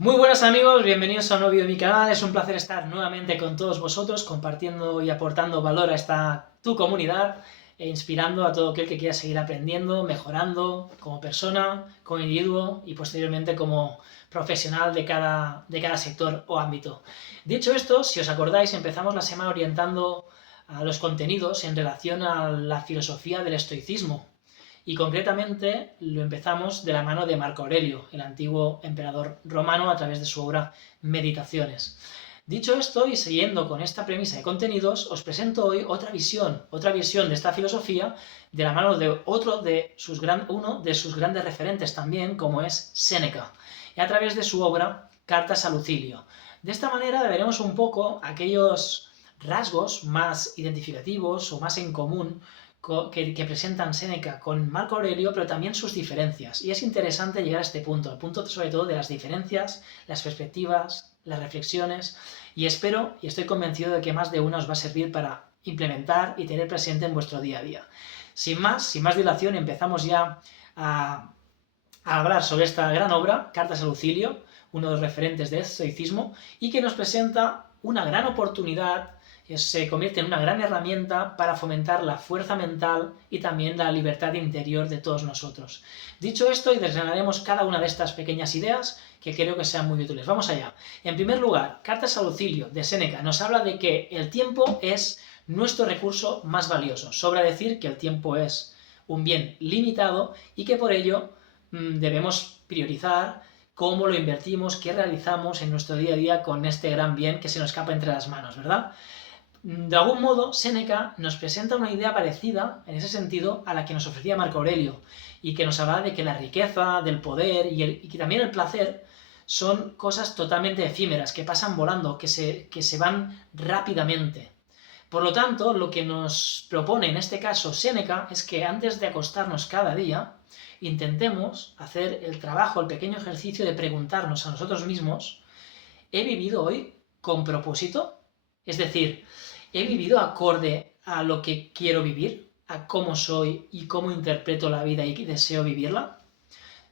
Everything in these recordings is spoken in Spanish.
Muy buenas amigos, bienvenidos a un nuevo vídeo de mi canal. Es un placer estar nuevamente con todos vosotros, compartiendo y aportando valor a tu comunidad e inspirando a todo aquel que quiera seguir aprendiendo, mejorando como persona, como individuo y posteriormente como profesional de cada sector o ámbito. Dicho esto, si os acordáis, empezamos la semana orientando a los contenidos en relación a la filosofía del estoicismo. Y concretamente lo empezamos de la mano de Marco Aurelio, el antiguo emperador romano, a través de su obra Meditaciones. Dicho esto, y siguiendo con esta premisa de contenidos, os presento hoy otra visión de esta filosofía, de la mano de uno de sus grandes referentes también, como es Séneca, y a través de su obra Cartas a Lucilio. De esta manera veremos un poco aquellos rasgos más identificativos o más en común que presentan Séneca con Marco Aurelio, pero también sus diferencias. Y es interesante llegar a este punto, al punto sobre todo de las diferencias, las perspectivas, las reflexiones, y espero y estoy convencido de que más de una os va a servir para implementar y tener presente en vuestro día a día. Sin más dilación, empezamos ya a hablar sobre esta gran obra, Cartas a Lucilio, uno de los referentes del estoicismo, y que nos presenta una gran oportunidad, se convierte en una gran herramienta para fomentar la fuerza mental y también la libertad interior de todos nosotros. Dicho esto, y desgranaremos cada una de estas pequeñas ideas que creo que sean muy útiles. Vamos allá. En primer lugar, Cartas a Lucilio, de Séneca, nos habla de que el tiempo es nuestro recurso más valioso. Sobra decir que el tiempo es un bien limitado y que por ello debemos priorizar cómo lo invertimos, qué realizamos en nuestro día a día con este gran bien que se nos escapa entre las manos, ¿verdad? De algún modo, Séneca nos presenta una idea parecida, en ese sentido, a la que nos ofrecía Marco Aurelio, y que nos habla de que la riqueza, del poder y que también el placer son cosas totalmente efímeras, que pasan volando, que se van rápidamente. Por lo tanto, lo que nos propone en este caso Séneca es que antes de acostarnos cada día, intentemos hacer el trabajo, el pequeño ejercicio de preguntarnos a nosotros mismos: ¿he vivido hoy con propósito? Es decir, ¿he vivido acorde a lo que quiero vivir? ¿A cómo soy y cómo interpreto la vida y deseo vivirla?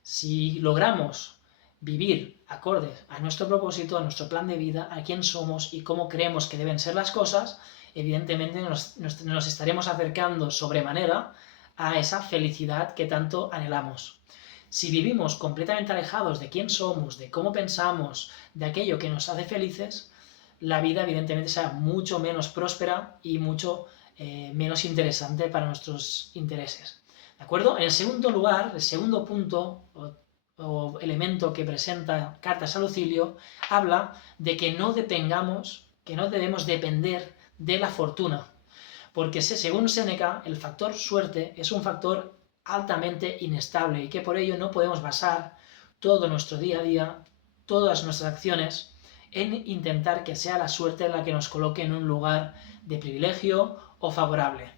Si logramos vivir acorde a nuestro propósito, a nuestro plan de vida, a quién somos y cómo creemos que deben ser las cosas, evidentemente nos estaremos acercando sobremanera a esa felicidad que tanto anhelamos. Si vivimos completamente alejados de quién somos, de cómo pensamos, de aquello que nos hace felices, la vida evidentemente será mucho menos próspera y mucho menos interesante para nuestros intereses. ¿De acuerdo? En el segundo lugar, el segundo punto o elemento que presenta Cartas a Lucilio, habla de que no debemos depender de la fortuna, porque según Séneca, el factor suerte es un factor altamente inestable y que por ello no podemos basar todo nuestro día a día, todas nuestras acciones, en intentar que sea la suerte la que nos coloque en un lugar de privilegio o favorable.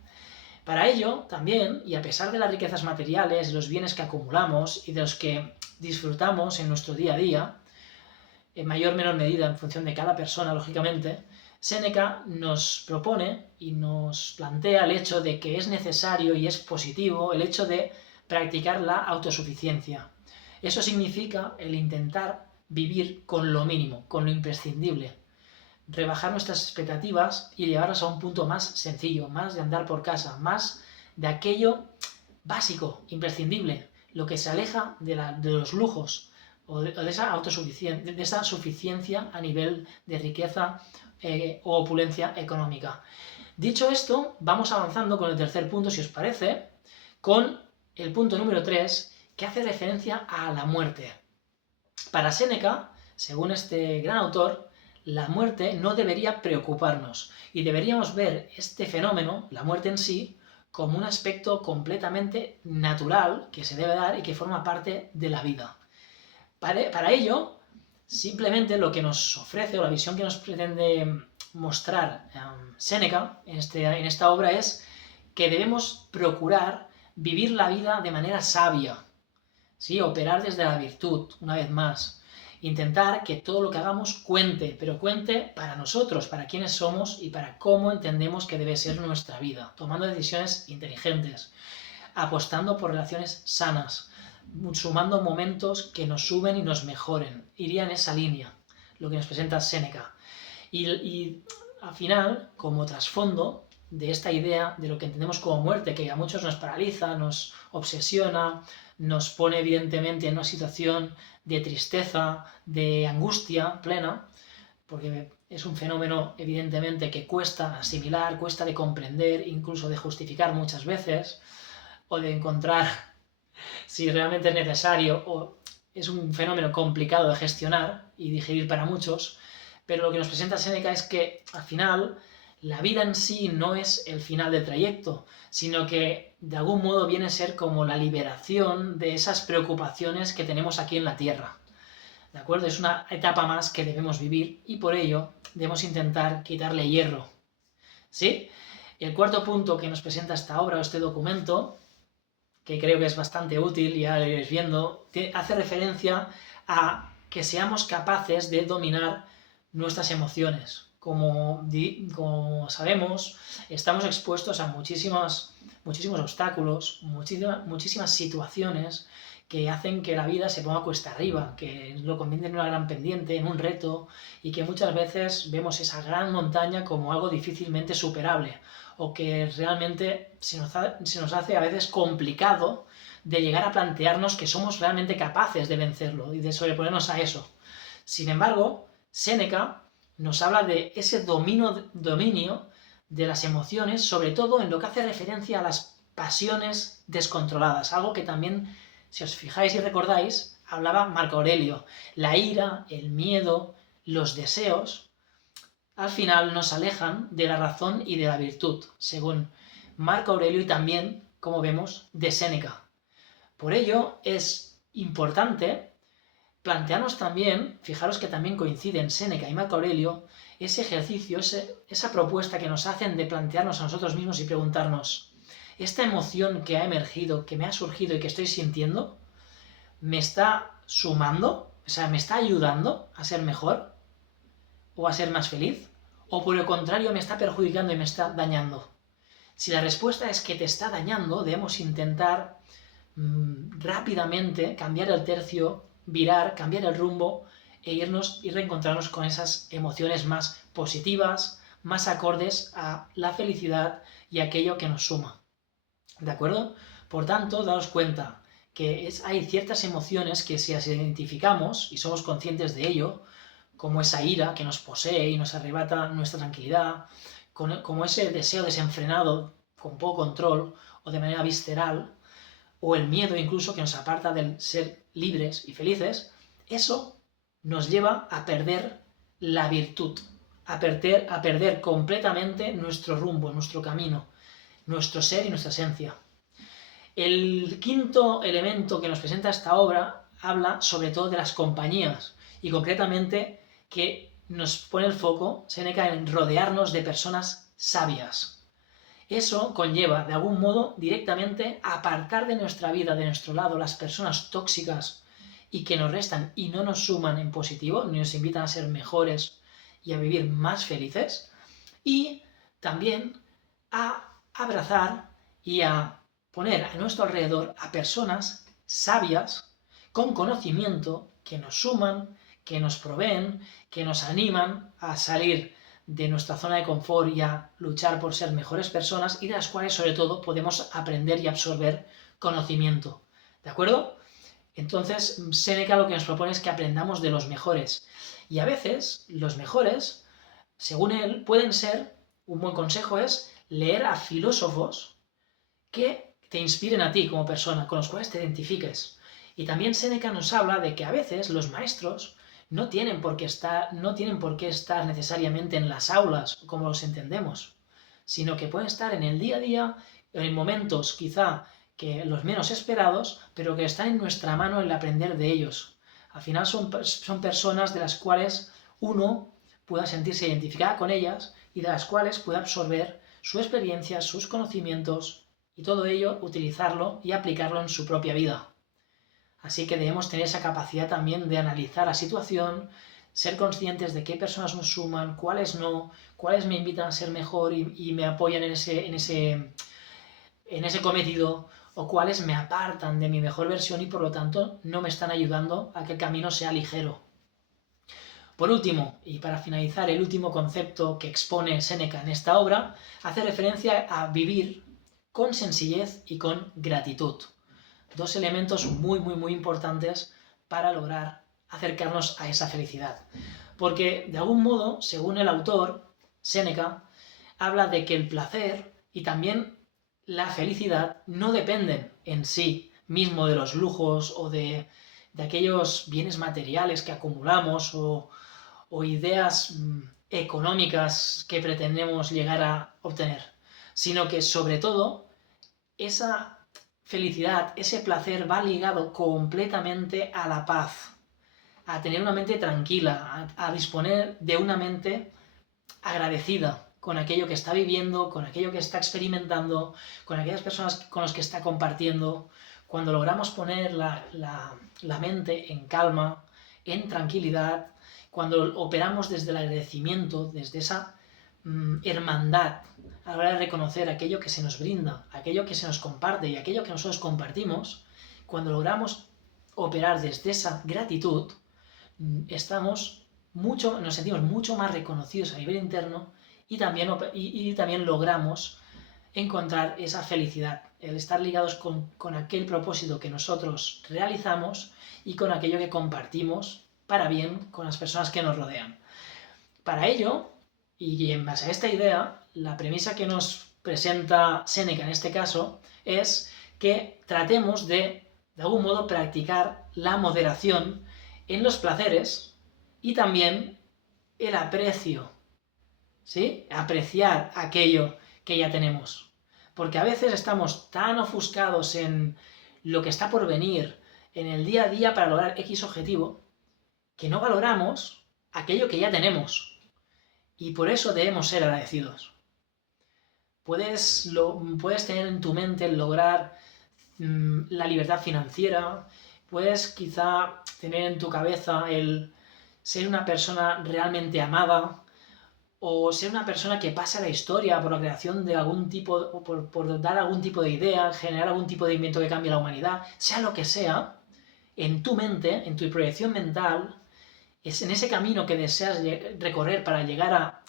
Para ello, también, y a pesar de las riquezas materiales, los bienes que acumulamos y de los que disfrutamos en nuestro día a día, en mayor o menor medida en función de cada persona, lógicamente, Séneca nos propone y nos plantea el hecho de que es necesario y es positivo el hecho de practicar la autosuficiencia. Eso significa el intentar vivir con lo mínimo, con lo imprescindible, rebajar nuestras expectativas y llevarlas a un punto más sencillo, más de andar por casa, más de aquello básico, imprescindible, lo que se aleja de los lujos o de esa autosuficiencia, de esa suficiencia a nivel de riqueza o opulencia económica. Dicho esto, vamos avanzando con el tercer punto, si os parece, con el punto número 3, que hace referencia a la muerte. Para Séneca, según este gran autor, la muerte no debería preocuparnos y deberíamos ver este fenómeno, la muerte en sí, como un aspecto completamente natural que se debe dar y que forma parte de la vida. Para ello, simplemente lo que nos ofrece o la visión que nos pretende mostrar Séneca en esta obra es que debemos procurar vivir la vida de manera sabia, ¿sí? Operar desde la virtud, una vez más. Intentar que todo lo que hagamos cuente, pero cuente para nosotros, para quiénes somos y para cómo entendemos que debe ser nuestra vida, tomando decisiones inteligentes, apostando por relaciones sanas, sumando momentos que nos suben y nos mejoren. Iría en esa línea, lo que nos presenta Séneca. Y al final, como trasfondo de esta idea de lo que entendemos como muerte, que a muchos nos paraliza, nos obsesiona, nos pone evidentemente en una situación de tristeza, de angustia plena, porque es un fenómeno evidentemente que cuesta asimilar, cuesta de comprender, incluso de justificar muchas veces, o de encontrar si realmente es necesario, o es un fenómeno complicado de gestionar y digerir para muchos, pero lo que nos presenta Séneca es que al final la vida en sí no es el final del trayecto, sino que de algún modo viene a ser como la liberación de esas preocupaciones que tenemos aquí en la Tierra. ¿De acuerdo? Es una etapa más que debemos vivir y por ello debemos intentar quitarle hierro. ¿Sí? El cuarto punto que nos presenta esta obra o este documento, que creo que es bastante útil, ya lo iréis viendo, hace referencia a que seamos capaces de dominar nuestras emociones. Como sabemos, estamos expuestos a muchísimos obstáculos, muchísimas situaciones que hacen que la vida se ponga cuesta arriba, que lo convierte en una gran pendiente, en un reto, y que muchas veces vemos esa gran montaña como algo difícilmente superable, o que realmente se nos hace a veces complicado de llegar a plantearnos que somos realmente capaces de vencerlo y de sobreponernos a eso. Sin embargo, Séneca nos habla de ese dominio de las emociones, sobre todo en lo que hace referencia a las pasiones descontroladas, algo que también, si os fijáis y recordáis, hablaba Marco Aurelio. La ira, el miedo, los deseos, al final nos alejan de la razón y de la virtud, según Marco Aurelio y también, como vemos, de Séneca. Por ello es importante plantearnos también, fijaros que también coinciden Séneca y Marco Aurelio, ese ejercicio, esa propuesta que nos hacen de plantearnos a nosotros mismos y preguntarnos, ¿esta emoción que ha emergido, que me ha surgido y que estoy sintiendo, me está sumando? O sea, ¿me está ayudando a ser mejor? ¿O a ser más feliz? ¿O por el contrario me está perjudicando y me está dañando? Si la respuesta es que te está dañando, debemos intentar rápidamente cambiar el tercio, virar, cambiar el rumbo e irnos y reencontrarnos con esas emociones más positivas, más acordes a la felicidad y a aquello que nos suma. ¿De acuerdo? Por tanto, daos cuenta que hay ciertas emociones que si las identificamos y somos conscientes de ello, como esa ira que nos posee y nos arrebata nuestra tranquilidad, como ese deseo desenfrenado con poco control o de manera visceral, o el miedo incluso que nos aparta del ser libres y felices, eso nos lleva a perder la virtud, a perder completamente nuestro rumbo, nuestro camino, nuestro ser y nuestra esencia. El quinto elemento que nos presenta esta obra habla sobre todo de las compañías y concretamente que nos pone el foco, Séneca, en rodearnos de personas sabias. Eso conlleva, de algún modo, directamente a apartar de nuestra vida, de nuestro lado, las personas tóxicas y que nos restan y no nos suman en positivo, ni nos invitan a ser mejores y a vivir más felices, y también a abrazar y a poner a nuestro alrededor a personas sabias, con conocimiento, que nos suman, que nos proveen, que nos animan a salir de nuestra zona de confort y a luchar por ser mejores personas y de las cuales sobre todo podemos aprender y absorber conocimiento. ¿De acuerdo? Entonces, Séneca lo que nos propone es que aprendamos de los mejores. Y a veces, los mejores, según él, pueden ser, un buen consejo es leer a filósofos que te inspiren a ti como persona, con los cuales te identifiques. Y también Séneca nos habla de que a veces los maestros no tienen por qué estar necesariamente en las aulas como los entendemos, sino que pueden estar en el día a día, en momentos quizá que los menos esperados, pero que están en nuestra mano el aprender de ellos. Al final son personas de las cuales uno pueda sentirse identificada con ellas y de las cuales pueda absorber su experiencia, sus conocimientos y todo ello utilizarlo y aplicarlo en su propia vida. Así que debemos tener esa capacidad también de analizar la situación, ser conscientes de qué personas nos suman, cuáles no, cuáles me invitan a ser mejor y me apoyan en ese cometido, o cuáles me apartan de mi mejor versión y por lo tanto no me están ayudando a que el camino sea ligero. Por último, y para finalizar, el último concepto que expone Séneca en esta obra hace referencia a vivir con sencillez y con gratitud. Dos elementos muy importantes para lograr acercarnos a esa felicidad. Porque, de algún modo, según el autor, Séneca, habla de que el placer y también la felicidad no dependen en sí mismo de los lujos o de aquellos bienes materiales que acumulamos o ideas económicas que pretendemos llegar a obtener, sino que sobre todo esa felicidad, ese placer va ligado completamente a la paz, a tener una mente tranquila, a disponer de una mente agradecida con aquello que está viviendo, con aquello que está experimentando, con aquellas personas con las que está compartiendo. Cuando logramos poner la mente en calma, en tranquilidad, cuando operamos desde el agradecimiento, desde esa hermandad, a la hora de reconocer aquello que se nos brinda, aquello que se nos comparte y aquello que nosotros compartimos, cuando logramos operar desde esa gratitud, nos sentimos mucho más reconocidos a nivel interno y también logramos encontrar esa felicidad, el estar ligados con aquel propósito que nosotros realizamos y con aquello que compartimos para bien con las personas que nos rodean. Para ello, y en base a esta idea, la premisa que nos presenta Séneca en este caso es que tratemos de algún modo, practicar la moderación en los placeres y también el aprecio, ¿sí? Apreciar aquello que ya tenemos. Porque a veces estamos tan ofuscados en lo que está por venir, en el día a día para lograr X objetivo, que no valoramos aquello que ya tenemos. Y por eso debemos ser agradecidos. Puedes tener en tu mente el lograr la libertad financiera, puedes quizá tener en tu cabeza el ser una persona realmente amada, o ser una persona que pase a la historia por la creación de algún tipo, o por dar algún tipo de idea, generar algún tipo de invento que cambie la humanidad, sea lo que sea, en tu mente, en tu proyección mental, es en ese camino que deseas recorrer para llegar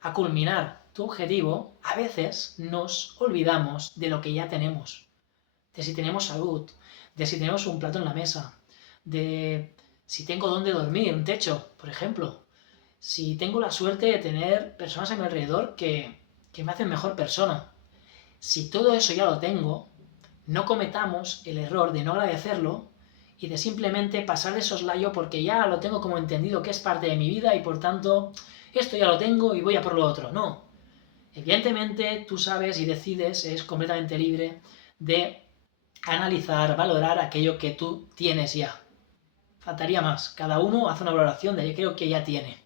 a culminar tu objetivo, a veces nos olvidamos de lo que ya tenemos, de si tenemos salud, de si tenemos un plato en la mesa, de si tengo dónde dormir, un techo, por ejemplo, si tengo la suerte de tener personas a mi alrededor que me hacen mejor persona. Si todo eso ya lo tengo, no cometamos el error de no agradecerlo y de simplemente pasar de soslayo porque ya lo tengo como entendido que es parte de mi vida y por tanto esto ya lo tengo y voy a por lo otro. No. Evidentemente tú sabes y decides, es completamente libre de analizar, valorar aquello que tú tienes ya. Faltaría más. Cada uno hace una valoración de aquello que ya tiene.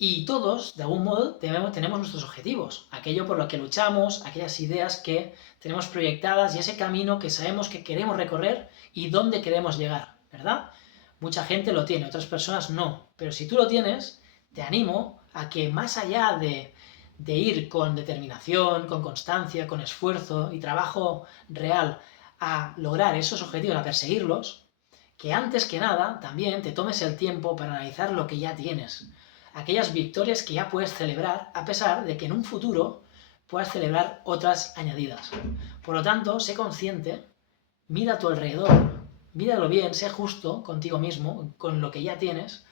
Y todos, de algún modo, tenemos nuestros objetivos, aquello por lo que luchamos, aquellas ideas que tenemos proyectadas y ese camino que sabemos que queremos recorrer y dónde queremos llegar, ¿verdad? Mucha gente lo tiene, otras personas no, pero si tú lo tienes, te animo a que más allá de ir con determinación, con constancia, con esfuerzo y trabajo real a lograr esos objetivos, a perseguirlos, que antes que nada también te tomes el tiempo para analizar lo que ya tienes, aquellas victorias que ya puedes celebrar, a pesar de que en un futuro puedas celebrar otras añadidas. Por lo tanto, sé consciente, mira a tu alrededor, míralo bien, sé justo contigo mismo, con lo que ya tienes,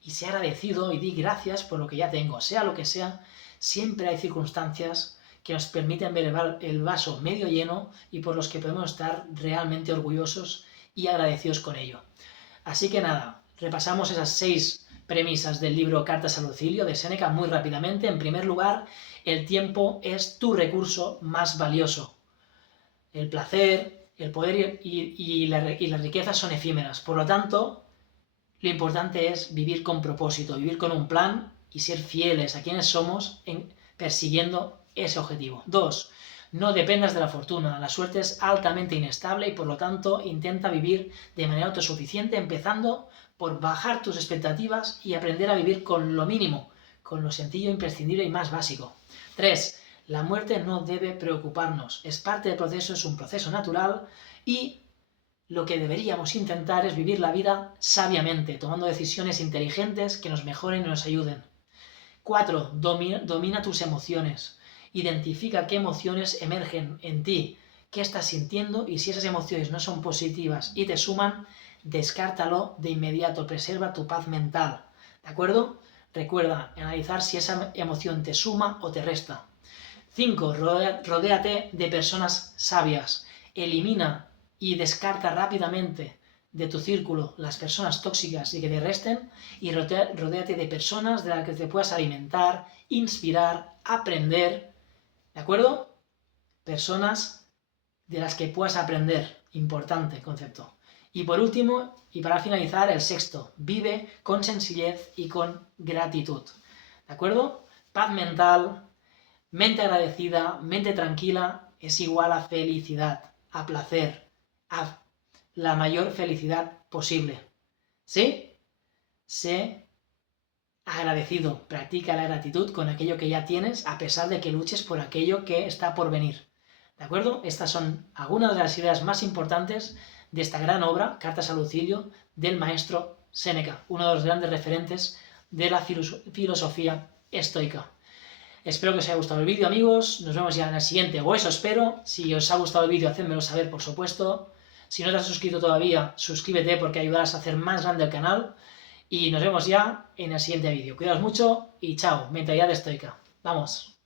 y sé agradecido y di gracias por lo que ya tengo. Sea lo que sea, siempre hay circunstancias que nos permiten ver el vaso medio lleno y por los que podemos estar realmente orgullosos y agradecidos con ello. Así que nada, repasamos esas 6 premisas del libro Cartas a Lucilio de Séneca muy rápidamente. En primer lugar, el tiempo es tu recurso más valioso. El placer, el poder y la riqueza son efímeras. Por lo tanto, lo importante es vivir con propósito, vivir con un plan y ser fieles a quienes somos persiguiendo ese objetivo. 2. No dependas de la fortuna. La suerte es altamente inestable y por lo tanto intenta vivir de manera autosuficiente, empezando por bajar tus expectativas y aprender a vivir con lo mínimo, con lo sencillo, imprescindible y más básico. 3. La muerte no debe preocuparnos, es parte del proceso, es un proceso natural y lo que deberíamos intentar es vivir la vida sabiamente, tomando decisiones inteligentes que nos mejoren y nos ayuden. 4. Domina tus emociones. Identifica qué emociones emergen en ti, qué estás sintiendo y si esas emociones no son positivas y te suman, descártalo de inmediato, preserva tu paz mental. ¿De acuerdo? Recuerda analizar si esa emoción te suma o te resta. 5. Rodéate de personas sabias. Elimina y descarta rápidamente de tu círculo las personas tóxicas y que te resten y rodéate de personas de las que te puedas alimentar, inspirar, aprender. ¿De acuerdo? Personas de las que puedas aprender. Importante concepto. Y por último, y para finalizar, el 6. Vive con sencillez y con gratitud. ¿De acuerdo? Paz mental, mente agradecida, mente tranquila es igual a felicidad, a placer, a la mayor felicidad posible. ¿Sí? Sé agradecido, practica la gratitud con aquello que ya tienes a pesar de que luches por aquello que está por venir. ¿De acuerdo? Estas son algunas de las ideas más importantes de esta gran obra, Cartas a Lucilio, del maestro Séneca, uno de los grandes referentes de la filosofía estoica. Espero que os haya gustado el vídeo, amigos. Nos vemos ya en el siguiente, o eso espero. Si os ha gustado el vídeo, hacedmelo saber, por supuesto. Si no te has suscrito todavía, suscríbete porque ayudarás a hacer más grande el canal. Y nos vemos ya en el siguiente vídeo. Cuidaos mucho y chao. Mentalidad estoica. ¡Vamos!